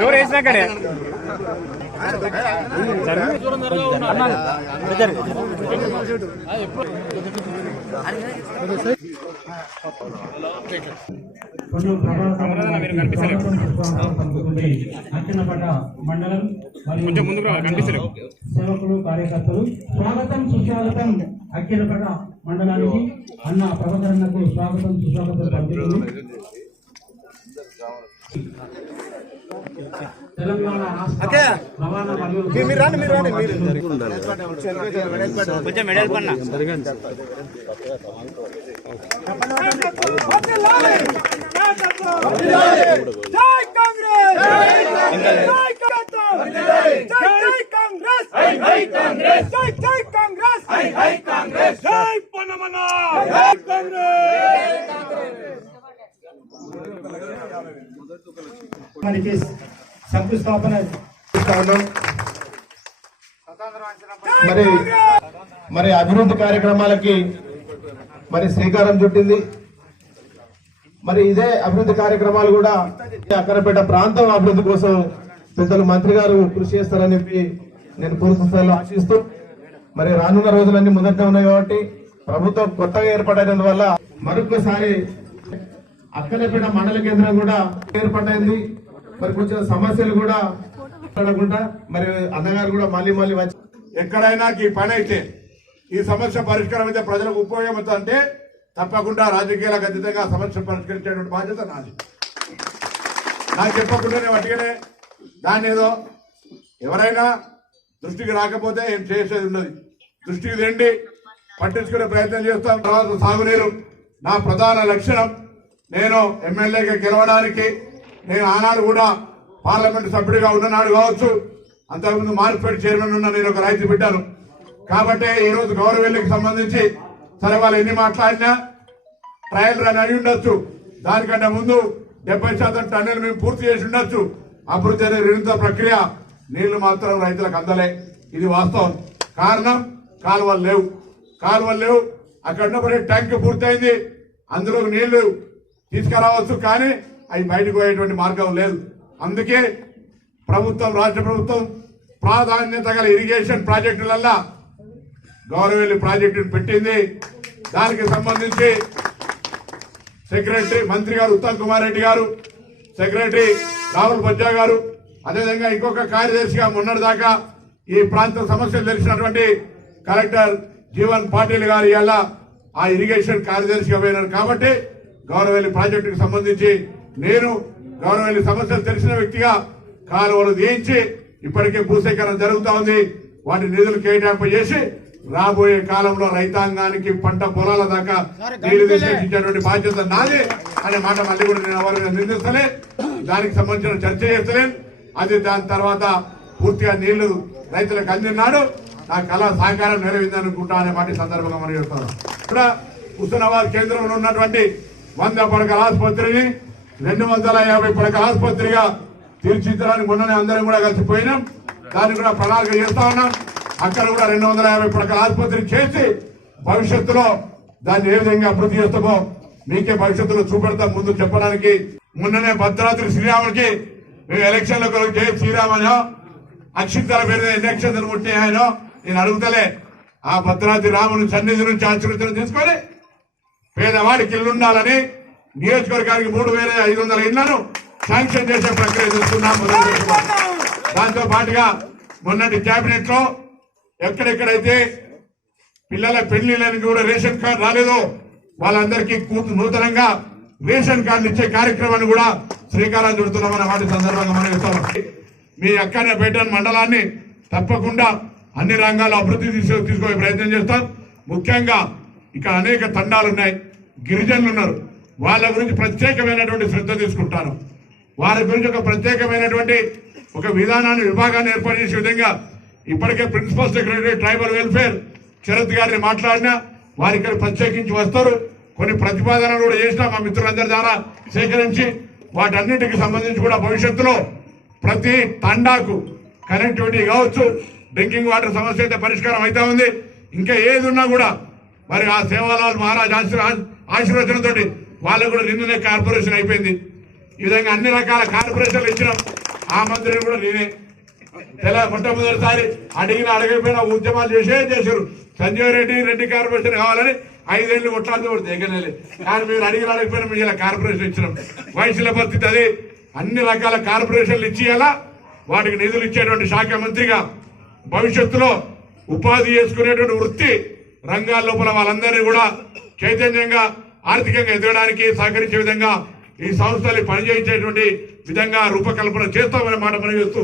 Door వేసినాకనే అక్కినపేట మండలం కొంచెం ముందుకు కనిపిస్తారు సేవకులు కార్యకర్తలు స్వాగతం సుస్వాగతం అక్కినపేట మండలానికి అన్న ప్రభాకరన్నకు స్వాగతం సుస్వాగతం పంపిణీ తెలంగాణ కొంచెం మెడల్ పన్నా జై కాంగ్రెస్ జై కాంగ్రెస్ జై కాంగ్రెస్ జై జై కాంగ్రెస్ జై కాంగ్రెస్ జై పనమన జై కాంగ్రెస్ శంకుస్థాపన మరి అభివృద్ధి కార్యక్రమాలకి మరి శ్రీకారం చుట్టింది. మరి ఇదే అభివృద్ధి కార్యక్రమాలు కూడా అక్కరపేట ప్రాంతం అభివృద్ధి కోసం పెద్దలు మంత్రి గారు కృషి చేస్తారని చెప్పి నేను పూర్తి స్థాయిలో ఆశిస్తూ మరి రానున్న రోజులన్నీ మొదట ఉన్నాయి కాబట్టి ప్రభుత్వం కొత్తగా ఏర్పడినందువల్ల మరొకసారి అక్కరపేట మండల కేంద్రం కూడా ఏర్పడింది. మరి కొంచెం సమస్యలు కూడా మాట్లాడకుండా మరి అన్నగారు కూడా మళ్ళీ వచ్చి ఎక్కడైనా ఈ పని అయితే ఈ సమస్య పరిష్కారం అయితే ప్రజలకు ఉపయోగం అంటే తప్పకుండా రాజకీయాలకు అతీతంగా సమస్య పరిష్కరించేటువంటి బాధ్యత నాది. నాకు చెప్పకుండానే వాటిగానే దాన్ని ఏదో ఎవరైనా దృష్టికి రాకపోతే ఏం చేసేది ఉన్నది. దృష్టికి తెండి పట్టించుకునే ప్రయత్నం చేస్తాం. తర్వాత సాగునీరు నా ప్రధాన లక్షణం. నేను ఎమ్మెల్యేగా గెలవడానికి నేను ఆనాడు కూడా పార్లమెంట్ సభ్యుడిగా ఉన్ననాడు కావచ్చు, అంతకుముందు మార్కెట్ చైర్మన్ ఉన్న నేను ఒక రైతు బిడ్డాను. కాబట్టి ఈ రోజు గౌరవెల్లికి సంబంధించి సరే వాళ్ళు ఎన్ని మాట్లాడినా ట్రయల్ రన్ అయి ఉండొచ్చు. దానికంటే ముందు 70% టన్నులు మేము పూర్తి చేసి ఉండొచ్చు. అభివృద్ధి అనే నిరంతర ప్రక్రియ. నీళ్లు మాత్రం రైతులకు అందలే, ఇది వాస్తవం. కారణం కాలువలు లేవు. అక్కడ ఉన్నప్పుడు ట్యాంక్ పూర్తయింది, అందులో నీళ్లు తీసుకురావచ్చు, కానీ అవి బయటకు పోయేటువంటి మార్గం లేదు. అందుకే ప్రభుత్వం, రాష్ట్ర ప్రభుత్వం ప్రాధాన్యత గల ఇరిగేషన్ ప్రాజెక్టులల్లా గౌరవెల్లి ప్రాజెక్టును పెట్టింది. దానికి సంబంధించి సెక్రటరీ మంత్రి గారు ఉత్తమ్ కుమార్ రెడ్డి గారు, సెక్రటరీ రాహుల్ బజ్జా గారు, అదేవిధంగా ఇంకొక కార్యదర్శిగా మొన్నటి దాకా ఈ ప్రాంత సమస్యలు తెలిసినటువంటి కలెక్టర్ జీవన్ పాటిల్ గారు ఇవాళ ఆ ఇరిగేషన్ కార్యదర్శిగా పోయినారు. కాబట్టి గౌరవెల్లి ప్రాజెక్టుకు సంబంధించి నేను గౌరవెల్లి సమస్యలు తెలిసిన వ్యక్తిగా కాలువలు తీయించి ఇప్పటికే భూసేకరణ జరుగుతూ ఉంది. వాటి నిధులు కేటాయింపు చేసి రాబోయే కాలంలో రైతాంగానికి పంట పొలాల దాకా నీళ్లు తీసుకొచ్చేటువంటి బాధ్యత నాది అనే మాట మళ్ళీ కూడా నేను ఎవరు నిందిస్తలే. దానికి సంబంధించిన చర్చ చేస్తలేను. అది దాని తర్వాత పూర్తిగా నీళ్లు రైతులకు అందినాడు. నా కళ సహకారం నెరవేరిందనుకుంటా అనే మాట సందర్భంగా మనం చెప్తాను. ఇక్కడ హుస్నాబాద్ కేంద్రంలో ఉన్నటువంటి 100 పడకల ఆసుపత్రిని 250 పడకల ఆసుపత్రిగా తీర్చిదిద్దడానికి మొన్ననే అందరం కూడా కలిసిపోయినాం. దాన్ని కూడా ప్రణాళిక చేస్తా ఉన్నాం. అక్కడ కూడా 250 పడకల ఆసుపత్రి చేసి భవిష్యత్తులో దాన్ని ఏ విధంగా అభివృద్ధి చేస్తామో మీకే భవిష్యత్తులో చూపెడతాం. ముందు చెప్పడానికి మొన్ననే భద్రాద్రి శ్రీరాముడికి మేము ఎలక్షన్లకు జై శ్రీరామనో అక్షింతల పేరు ఎలక్షన్ ముట్టే ఆయనో నేను అడుగుతలే. ఆ భద్రాద్రి రాముని సన్నిధి నుంచి ఆశీర్వచనం తీసుకొని పేదవాడికి ఇల్లు ఉండాలని నియోజకవర్గానికి 3500 ఇళ్లను శాంక్షన్ చేసే ప్రక్రియ చేస్తున్నాం. దాంతో పాటుగా మొన్నటి కేబినెట్ లో ఎక్కడెక్కడైతే పిల్లల పెళ్లిళ్ళకి కూడా రేషన్ కార్డు రాలేదో వాళ్ళందరికీ నూతనంగా రేషన్ కార్డు ఇచ్చే కార్యక్రమాన్ని కూడా శ్రీకారం చుడుతున్నామన్న వాటి సందర్భంగా మనం ఇస్తాం. మీ అక్కడపేట మండలాన్ని తప్పకుండా అన్ని రంగాల్లో అభివృద్ధి తీసుకునే ప్రయత్నం చేస్తాం. ముఖ్యంగా ఇక్కడ అనేక తండాలు ఉన్నాయి, గిరిజనులు ఉన్నారు. వాళ్ళ గురించి ప్రత్యేకమైనటువంటి శ్రద్ధ తీసుకుంటాను. వారి గురించి ఒక ప్రత్యేకమైనటువంటి ఒక విధానాన్ని, విభాగాన్ని ఏర్పాటు చేసే విధంగా ఇప్పటికే principal secretary tribal welfare Sarath గారిని మాట్లాడినా వారి ఇక్కడ ప్రత్యేకించి వస్తారు. కొన్ని ప్రతిపాదనలు కూడా చేసినా మా మిత్రులందరి ద్వారా సేకరించి వాటన్నిటికి సంబంధించి కూడా భవిష్యత్తులో ప్రతి తండాకు కనెక్టివిటీ కావచ్చు, డ్రింకింగ్ వాటర్ సమస్య అయితే పరిష్కారం అవుతా ఉంది. ఇంకా ఏది ఉన్నా కూడా మరి ఆ సేవాలాల్ మహారాజ్ ఆశీర్వచనంతో వాళ్ళకు కూడా నిన్ననే కార్పొరేషన్ అయిపోయింది. ఈ విధంగా అన్ని రకాల కార్పొరేషన్లు ఇచ్చినాం. ఆ మంత్రిని కూడా నేనే మొట్టమొదటిసారి అడగకపోయినా ఉద్యమాలు చేశారు. సంజయ్ రెడ్డి కార్పొరేషన్ కావాలని 5 ఏళ్ళు కొట్లాడితే కూడా దిగనేలే. కానీ మీరు అడగకపోయినా మీరు ఇలా కార్పొరేషన్ ఇచ్చినాం. వయసుల పరిస్థితి అదే. అన్ని రకాల కార్పొరేషన్లు ఇచ్చేయాలా, వాటికి నిధులు ఇచ్చేటువంటి శాఖ మంత్రిగా భవిష్యత్తులో ఉపాధి చేసుకునేటువంటి వృత్తి రంగాల లోపల వాళ్ళందరినీ కూడా చైతన్యంగా ఆర్థికంగా ఎదగడానికి సహకరించే విధంగా ఈ సంస్థలు పనిచేసేటువంటి విధంగా రూపకల్పన చేస్తామనే మాట మనం చేస్తూ